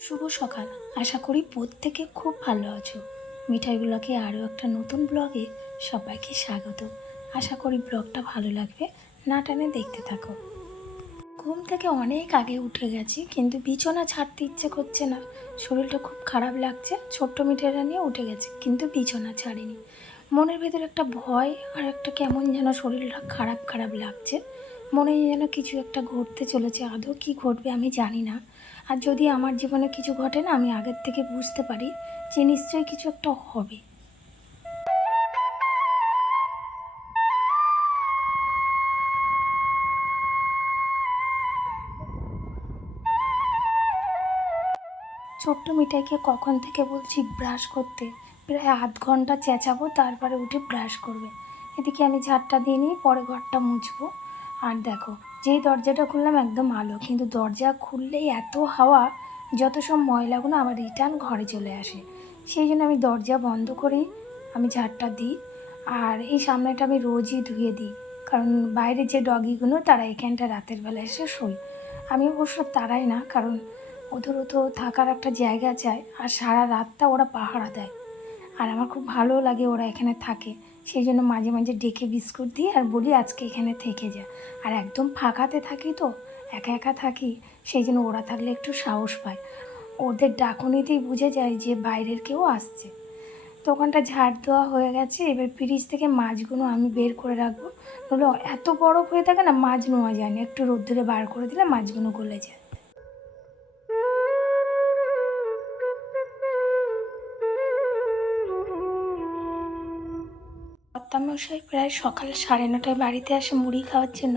শুভ সকাল। আশা করি প্রত্যেকে খুব ভালো আছো। মিঠাইগুলোকে আরও একটা নতুন ব্লগে সবাইকে স্বাগত। আশা করি ব্লগটা ভালো লাগবে, না টানে দেখতে থাকো। ঘুম থেকে অনেক আগে উঠে গেছি, কিন্তু বিছানা ছাড়তে ইচ্ছে করছে না। শরীরটা খুব খারাপ লাগছে, ছোট্ট মিঠাইরা নিয়ে উঠে গেছে, কিন্তু বিছানা ছাড়িনি। মনের ভেতরে একটা ভয় আর একটা কেমন যেন শরীরটা খারাপ খারাপ লাগছে। মনে যেন কিছু একটা ঘটতে চলেছে, আদৌ কী ঘটবে আমি জানি না। আর যদি আমার জীবনে কিছু ঘটে না, আমি আগের থেকে বুঝতে পারি যে নিশ্চয়ই কিছু একটা হবে। ছোট্ট মিঠাইকে কখন থেকে বলছি ব্রাশ করতে? প্রায় আধ ঘণ্টা চেঁচাবো, তারপরে উঠে ব্রাশ করবে। এদিকে আমি ঝাড়টা দিয়ে নিই পরে ঘরটা মুছবো। আর দেখো যেই দরজাটা খুললাম একদম আলো, কিন্তু দরজা খুললেই এত হাওয়া, যত সব ময়লাগুলো আমার রিটার্ন ঘরে চলে আসে। সেই জন্য আমি দরজা বন্ধ করি, আমি ঝাড়টা দিই, আর এই সামনেটা আমি রোজই ধুয়ে দিই, কারণ বাইরের যে ডগিগুলো, তারা এখানটা রাতের বেলা এসে শোয়। আমি অবশ্য তারাই না, কারণ ওদের তো থাকার একটা জায়গা চাই, আর সারা রাতটা ওরা পাহারা দেয়। আর আমার খুব ভালো লাগে ওরা এখানে থাকে। সেই জন্য মাঝে মাঝে ডেকে বিস্কুট দিই আর বলি, আজকে এখানে থেকে যা। আর একদম ফাঁকাতে থাকি তো, একা একা থাকি, সেই জন্য ওরা থাকলে একটু সাহস পায়। ওদের ডাকুনিতেই বুঝে যায় যে বাইরের কেউ আসছে। তো ওখানটা ঝাড় দেওয়া হয়ে গেছে, এবার ফ্রিজ থেকে মাছগুলো আমি বের করে রাখব। নইলে এত বরফ হয়ে থাকে না, মাছ নেওয়া যায় না। একটু রোদ্দুরে বার করে দিলে মাছগুলো গলে যায়। কর্তামশাই প্রায় সকাল সাড়ে নটায় বাড়িতে আসে মুড়ি খাওয়ার জন্য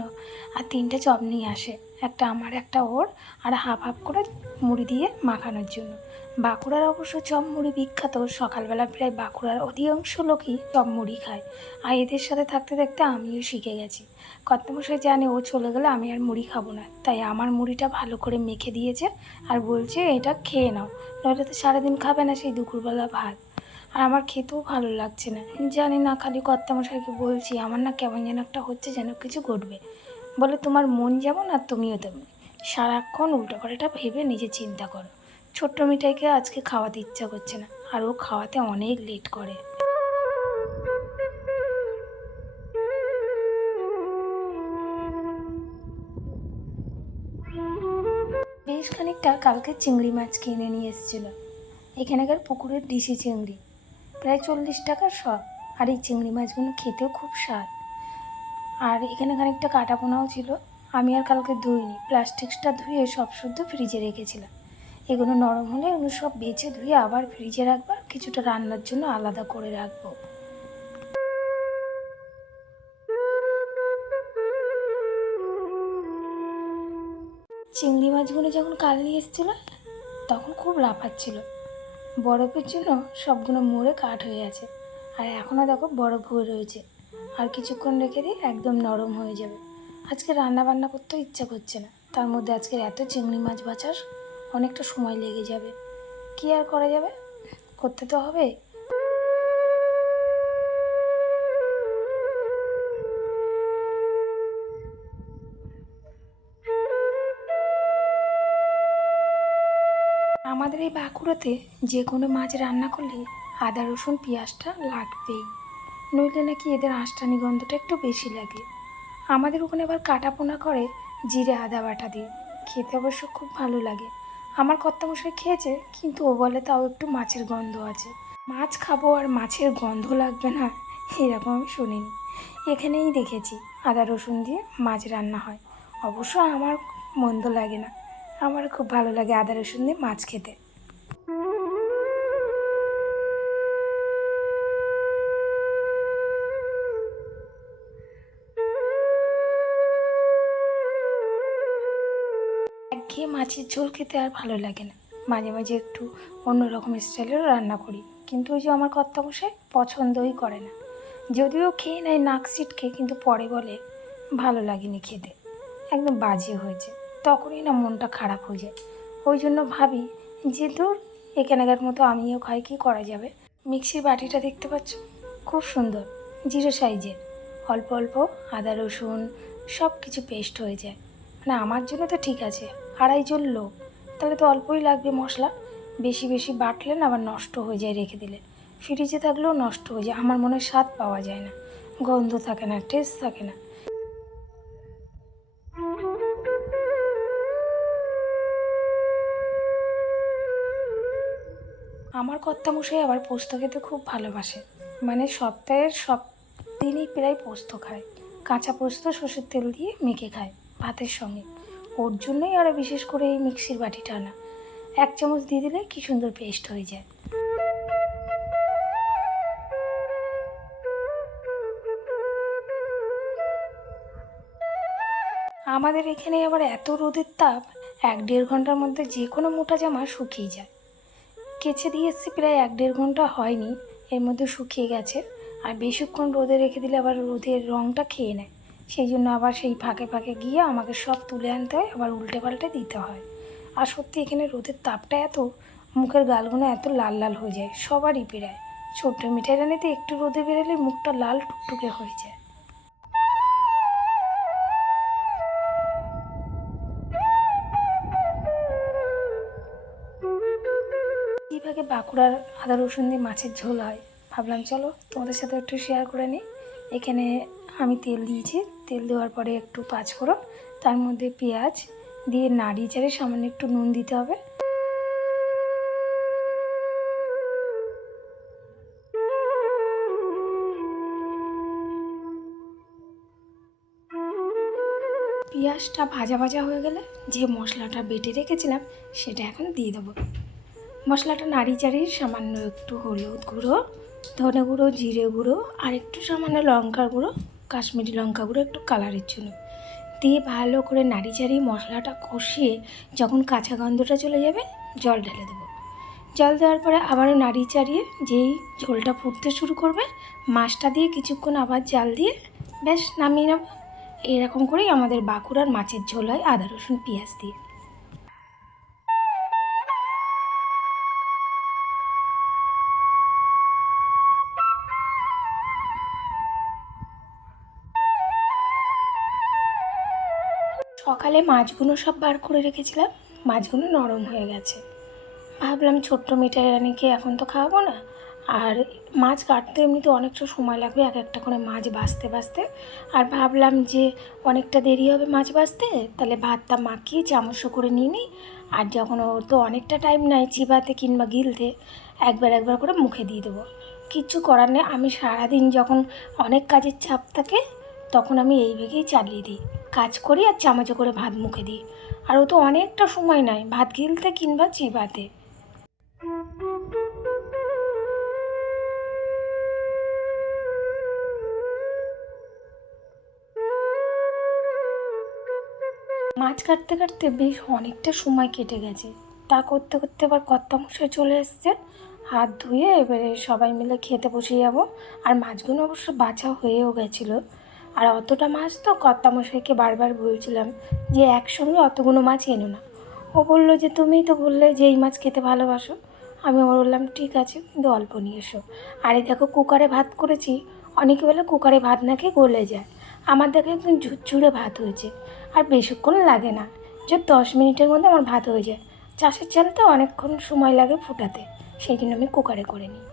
আর তিনটে চপ নিয়ে আসে। একটা আমার, একটা ওর আর হাফ হাফ করে মুড়ি দিয়ে মাখানোর জন্য। বাঁকুড়ার অবশ্য চপ মুড়ি বিখ্যাত। সকালবেলা প্রায় বাঁকুড়ার অধিকাংশ লোকই চপ মুড়ি খায়। আর এদের সাথে থাকতে থাকতে আমিও শিখে গেছি। কর্তামশাই জানে ও চলে গেলে আমি আর মুড়ি খাব না। তাই আমার মুড়িটা ভালো করে মেখে দিয়েছে আর বলছে, এটা খেয়ে নাও। নইলে তো সারাদিন খাবে না সেই দুপুরবেলা ভাত। আর আমার খেতেও ভালো লাগছে না। জানি না খালি কর্তামশাইকে বলছি, আমার না কেমন যেন একটা হচ্ছে যেন কিছু ঘটবে। বলে, তোমার মন যেমন আর তুমিও তেমন। সারাক্ষণ উল্টো পাল্টা ভেবে নিজে চিন্তা করো। ছোট্ট মিঠাইকে আজকে খাওয়াতে ইচ্ছা করছে না, আর ও খাওয়াতে অনেক লেট করে। বেশ খানিকটা কালকে চিংড়ি মাছ কিনে নিয়ে এসেছিল। এখানকার পুকুরের ডিশি চিংড়ি। প্রায় চল্লিশ টাকার সব আর এই চিংড়ি মাছগুলো খেতেও খুব স্বাদ। আর এখানে খানিকটা কাটা পোনাও ছিল। আমি আর কালকে ধুইনি। প্লাস্টিকটা ধুয়ে সব শুদ্ধ ফ্রিজে রেখেছিলাম। এগুলো নরম হলে এগুলো সব বেছে ধুয়ে আবার ফ্রিজে রাখব কিছুটা রান্নার জন্য আলাদা করে রাখব। চিংড়ি মাছগুলো যখন কাল নিয়ে এসেছিল, তখন খুব লাফাচ্ছিল। বরফের জন্য সবগুলো মোড়ে কাঠ হয়ে আছে। আর এখনও দেখো বরফ হয়ে রয়েছে। আর কিছুক্ষণ রেখে দিই একদম নরম হয়ে যাবে। আজকে রান্না বান্না করতেও ইচ্ছা করছে না। তার মধ্যে আজকে এত চিংড়ি মাছ বাছার অনেকটা সময় লেগে যাবে। কী আর করা যাবে? করতে তো হবে। আমাদের এই বাঁকুড়াতে যে কোনো মাছ রান্না করলে আদা, রসুন, পেঁয়াজটা লাগবেই। নইলে নাকি এদের আঁশটানি গন্ধটা একটু বেশি লাগে। আমাদের ওখানে আবার কাটা পোনা করে জিরে আদা বাটা দিয়ে। খেতে অবশ্য খুব ভালো লাগে। আমার কর্তামশাই খেয়েছে, কিন্তু ও বলে তাও একটু মাছের গন্ধ আছে। মাছ খাব আর মাছের গন্ধ লাগবে না, এরকম আমি শুনিনি। এখানেই দেখেছি, আদা, রসুন দিয়ে মাছ রান্না হয়। অবশ্য আমার মন্দ লাগে না। আমার খুব ভালো লাগে আদা, রসুন দিয়ে মাছ খেতে। একঘেয়ে মাছের ঝোল খেতে আর ভালো লাগে না। মাঝে মাঝে একটু অন্য রকম স্টাইলেরও রান্না করি। কিন্তু ওই যে আমার কর্তামশাই পছন্দই করে না। যদিও খেয়ে নেয়, নাক সিটকে কিন্তু পরে বলে ভালো লাগেনি খেতে। একদম বাজে হয়েছে। তখনই না মনটা খারাপ হয়ে যায়। ওই জন্য ভাবি যে দূর এখানকার মতো আমিও খাই, কি করা যাবে? মিক্সির বাটিটা দেখতে পাচ্ছ? খুব সুন্দর, জিরো সাইজের। অল্প অল্প আদা, রসুন সব কিছু পেস্ট হয়ে যায়। মানে আমার জন্য তো ঠিক আছে আড়াইজন লোক। তাহলে তো অল্পই লাগবে মশলা। বেশি বেশি বাটলে না আবার নষ্ট হয়ে যায় রেখে দিলে। ফ্রিজে থাকলেও নষ্ট হয়ে যায়, আমার মনে স্বাদ পাওয়া যায় না। গন্ধ থাকে না টেস্ট থাকে না। আমার কর্তামশাই আবার পোস্ত খেতে খুব ভালোবাসে। মানে সপ্তাহের সব দিনই প্রায় পোস্ত খায়। কাঁচা পোস্ত সর্ষের তেল দিয়ে মেখে খায় ভাতের সঙ্গে। ওর জন্যই আরও বিশেষ করে এই মিক্সির বাটিটা আনা। এক চামচ দিয়ে দিলে কি সুন্দর পেস্ট হয়ে যায়। আমাদের এখানে আবার এত রোদের তাপ, এক দেড় ঘণ্টার মধ্যে যে কোনো মোটা জামা শুকিয়ে যায়। কেচে দিয়ে এসেছি প্রায় এক দেড় ঘণ্টা হয়নি, এর মধ্যে শুকিয়ে গেছে। আর বেশিক্ষণ রোদে রেখে দিলে আবার রোদের রঙটা খেয়ে নেয়। সেই জন্য আবার সেই ফাঁকে ফাঁকে গিয়ে আমাকে সব তুলে আনতে হয়, আবার উল্টে পাল্টে দিতে হয়। আর সত্যি এখানে রোদের তাপটা এত, মুখের গালগুলো এত লাল লাল হয়ে যায়, সবারই পেরায় ছোট্ট মিঠাই রানিতে একটু রোদে বেরোলে মুখটা লাল টুকটুকে হয়ে যায়। বাঁকুড়ার আদা, রসুন দিয়ে মাছের ঝোল হয়। ভাবলাম, চলো তোমাদের সাথে একটু শেয়ার করে নিই। এখানে আমি তেল দিয়েছি। তেল দেওয়ার পরে একটু পাঁচফোড়ন তার মধ্যে পেঁয়াজ দিয়ে নাড়িয়ে চাড়িয়ে সামান্য একটু নুন দিতে হবে। পেঁয়াজটা ভাজা ভাজা হয়ে গেলে যে মশলাটা বেটে রেখেছিলাম, সেটা এখন দিয়ে দেবো। মশলাটা নাড়ি চাড়িয়ে সামান্য একটু হলুদ গুঁড়ো, ধনে গুঁড়ো, জিরে গুঁড়ো, আর একটু সামান্য লঙ্কার গুঁড়ো, কাশ্মীরি লঙ্কা গুঁড়ো, একটু কালারের জন্য। দিয়ে ভালো করে নাড়ি চাড়িয়ে মশলাটা কষিয়ে যখন কাঁচা গন্ধটা চলে যাবে, জল ঢেলে দেবো। জল দেওয়ার পরে আবারও নাড়ি চাড়িয়ে যেই ঝোলটা ফুটতে শুরু করবে, মাছটা দিয়ে কিছুক্ষণ আবার জাল দিয়ে বেশ নামিয়ে নেব। এরকম করেই আমাদের বাঁকুড়ার মাছের ঝোল হয় আদা, রসুন, পেঁয়াজ দিয়ে। সকালে মাছগুলো সব বার করে রেখেছিলাম, মাছগুলো নরম হয়ে গেছে। ভাবলাম ছোট্ট মিঠাই রানিকে এখন তো খাওয়াবো না, আর মাছ কাটতে এমনিতে অনেকটা সময় লাগবে এক একটা করে মাছ বাছতে বাছতে আর ভাবলাম যে অনেকটা দেরি হবে মাছ বাছতে তাহলে ভাতটা মাখিয়ে চামচ করে নিয়ে নিই। আর যখন ও তো অনেকটা টাইম নাই চিবাতে কিংবা গিলতে, একবার একবার করে মুখে দিয়ে দেবো। কিচ্ছু করার নেই, আমি সারাদিন যখন অনেক কাজের চাপ থাকে, তখন আমি এই ভেগেই চালিয়ে দিই। কাজ করি আর চামচে করে ভাত মুখে দিই। আর ও তো অনেকটা সময় নাই ভাত গিলতে কিংবা চিবাতে। মাছ কাটতে কাটতে বেশ অনেকটা সময় কেটে গেছে। তা করতে করতে আবার কর্তামশাই চলে এসছে। হাত ধুয়ে এবারে সবাই মিলে খেতে বসে যাব। আর মাছগুলো অবশ্য বাছা হয়েও গেছিল। আর অতটা মাছ তো কর্তামশাইকে বারবার বলছিলাম যে একসঙ্গে অতগুলো মাছ এনো না। ও বলল যে, তুমিই তো বললে যে এই মাছ খেতে ভালোবাসো। আমি আবার বললাম, ঠিক আছে, কিন্তু অল্প নিয়ে এসো। আর এই দেখো, কুকারে ভাত করেছি। অনেকে বলে কুকারে ভাত নাকি গলে যায়। আমার দেখে একদম ঝুরঝুরে ভাত হয়েছে। আর বেশিক্ষণ লাগে না, যে দশ মিনিটের মধ্যে আমার ভাত হয়ে যায়। চাষের চাল তো অনেকক্ষণ সময় লাগে ফোটাতে, সেই জন্য আমি কুকারে করে নিই।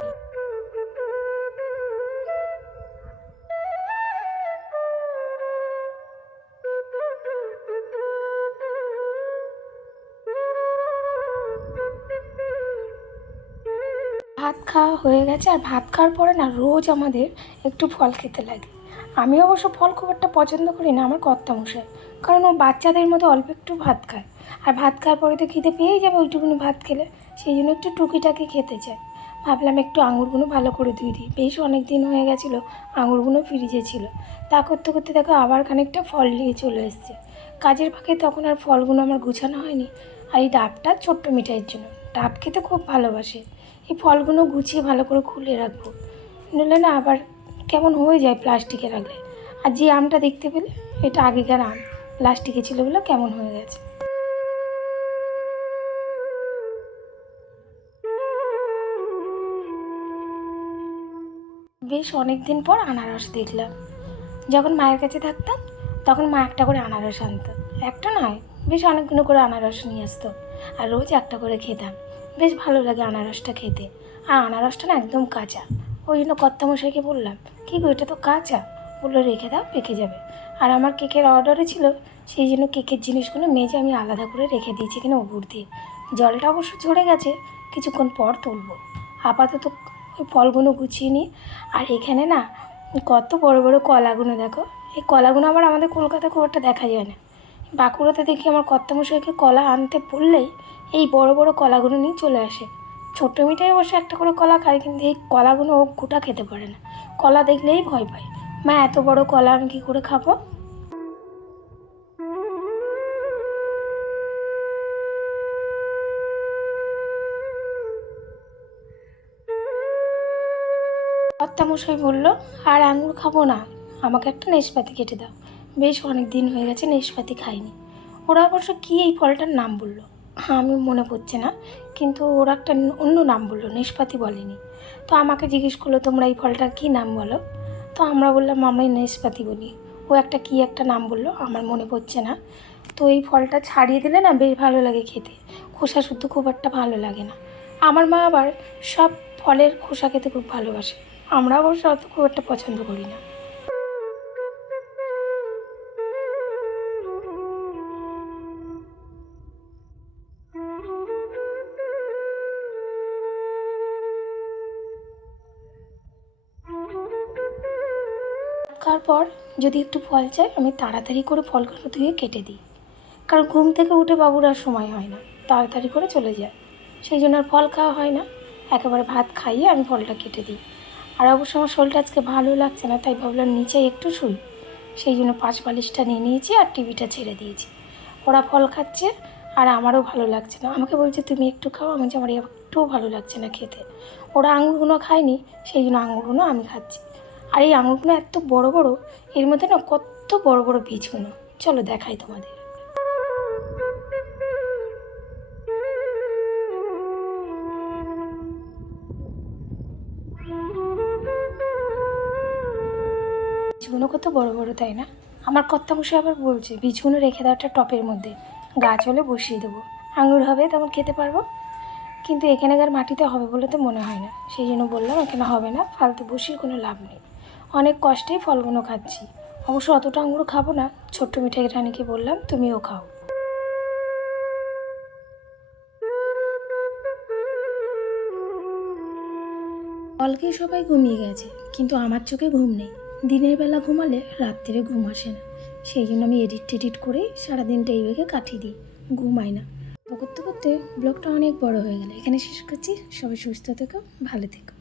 ভাত খাওয়া হয়ে গেছে আর ভাত খাওয়ার পরে না রোজ আমাদের একটু ফল খেতে লাগে। আমি অবশ্য ফল খুব একটা পছন্দ করি না আমার কর্তামশাই, কারণ ও বাচ্চাদের মতো অল্প একটু ভাত খায়। আর ভাত খাওয়ার পরে তো খিদে পেয়েই যাবে ওইটুকুনি ভাত খেলে, সেই জন্য একটু টুকিটাকি খেতে চায়। ভাবলাম একটু আঙুরগুলো ভালো করে ধুয়ে দিই। বেশ অনেক দিন হয়ে গেছিল, আঙুরগুলো ফ্রিজে ছিল। তা করতে করতে দেখো আবার খানিকটা ফল নিয়ে চলে এসছে। কাজের ফাঁকে তখন আর ফলগুলো আমার গুছানো হয়নি। আর এই ডাবটা ছোট্ট মিঠাইয়ের জন্য। ডাব খেতে খুব ভালোবাসে। এই ফলগুলো গুছিয়ে ভালো করে খুলে রাখব। নইলে না আবার কেমন হয়ে যায় প্লাস্টিকে রাখলে। আর যে আমটা দেখতে পেলে, এটা আগেকার আম। প্লাস্টিকে ছিল বলে কেমন হয়ে গেছে। বেশ অনেক দিন পর আনারস দেখলাম। যখন মায়ের কাছে থাকতাম, তখন মা একটা করে আনারস আনতো। একটা নয়, বেশ অনেকগুলো করে আনারস নিয়ে আসতো। আর রোজ একটা করে খেতাম। বেশ ভালো লাগে আনারসটা খেতে। আর আনারসটা না একদম কাঁচা। ওই জন্য কর্তামশাইকে বললাম, কী গো, এটা তো কাঁচা? বলল, রেখে দাও, পেকে যাবে। আর আমার কেকের অর্ডারে ছিল, সেই জন্য কেকের জিনিসগুলো মেজে আমি আলাদা করে রেখে দিয়েছি এখানে উপর দিয়ে। জলটা অবশ্য ঝরে গেছে, কিছুক্ষণ পর তুলবো। আপাতত ওই ফলগুলো গুছিয়ে নিই। আর এখানে না কত বড় বড় কলাগুলো দেখো। এই কলাগুলো আবার আমাদের কলকাতায় খুব একটা দেখা যায় না। বাঁকুড়াতে দেখি আমার কর্তামশাইকে কলা আনতে বললেই এই বড় বড় কলাগুলো নিয়ে চলে আসে। ছোট্ট মিঠাই অবশ্য একটা করে কলা খায়, কিন্তু এই কলাগুলো ও গোটা খেতে পারে না। কলা দেখলেই ভয় পায়। মা, এত বড় কলা আমি কী করে খাব? কর্তামশাই বলল, আর আঙুর খাব না। আমাকে একটা নেশপাতি কেটে দাও। বেশ অনেক দিন হয়ে গেছে নেশপাতি খাইনি। ওরা অবশ্য কী এই ফলটার নাম বলল? আমি মনে পড়ছে না। কিন্তু ওরা একটা অন্য নাম বলল, নেশপাতি বলেনি। তো আমাকে জিজ্ঞেস করল, তোমরা এই ফলটার কী নাম বলো? তো আমরা বললাম আমরা নেশপাতি বলি। ও একটা কী একটা নাম বলল, আমার মনে পড়ছে না। তো এই ফলটা ছাড়িয়ে দিলে না বেশ ভালো লাগে খেতে। খোসা শুদ্ধ খুব একটা ভালো লাগে না। আমার মা আবার সব ফলের খোসা খেতে খুব ভালোবাসে। আমরা অবশ্য অত খুব একটা পছন্দ করি না। খাওয়ার পর যদি একটু ফল চাই, আমি তাড়াতাড়ি করে ফলগুলো ধুয়ে কেটে দিই। কারণ ঘুম থেকে উঠে বাবুর আর সময় হয় না, তাড়াতাড়ি করে চলে যায়। সেই জন্য আর ফল খাওয়া হয় না। একেবারে ভাত খাইয়ে আমি ফলটা কেটে দিই। আর অবশ্য আমার শরীরটা আজকে ভালো লাগছে না, তাই ভাবলাম নিচে একটু শুই। সেই জন্য পাঁচ বালিশটা নিয়ে নিয়েছি আর টিভিটা ছেড়ে দিয়েছি। ওরা ফল খাচ্ছে আর আমারও ভালো লাগছে না। আমাকে বলছে, তুমি একটু খাও। আমি আমার একটুও ভালো লাগছে না খেতে। ওরা আঙুরগুলো খায়নি, সেই জন্য আঙুরগুলো আমি খাচ্ছি। আর এই আঙুরগুলো এত বড় বড়, এর মধ্যে না কত বড় বড় বীজগুলো। চলো দেখাই তোমাদের। বীজগুলো কত বড় বড়, তাই না? আমার কর্তামশাই আবার বলছে, বীজগুলো রেখে দাও একটা টপের মধ্যে। গাছ হলে বসিয়ে দেবো। আঙুর হবে তখন খেতে পারব। কিন্তু এখানেকার মাটিতে হবে বলে তো মনে হয় না। সেই জন্য বললাম, এখানে হবে না, ফালতু বসিয়ে কোনো লাভ নেই। অনেক কষ্টেই ফলগুলো খাচ্ছি। অবশ্য অতটা আঙুর খাব না, ছোট্ট মিঠাই রানীকে বললাম, তুমিও খাও। অলকেই সবাই ঘুমিয়ে গেছে, কিন্তু আমার চোখে ঘুম নেই। দিনের বেলা ঘুমালে রাত্রে ঘুম আসে না। সেই জন্য আমি এডিট টেডিট করে সারাদিনটা এইভাবে কাটিয়ে দিই, ঘুমাই না। করতে করতে ব্লগটা অনেক বড় হয়ে গেল। এখানে শেষ করছি। সবাই সুস্থ থেকো, ভালো থেকো।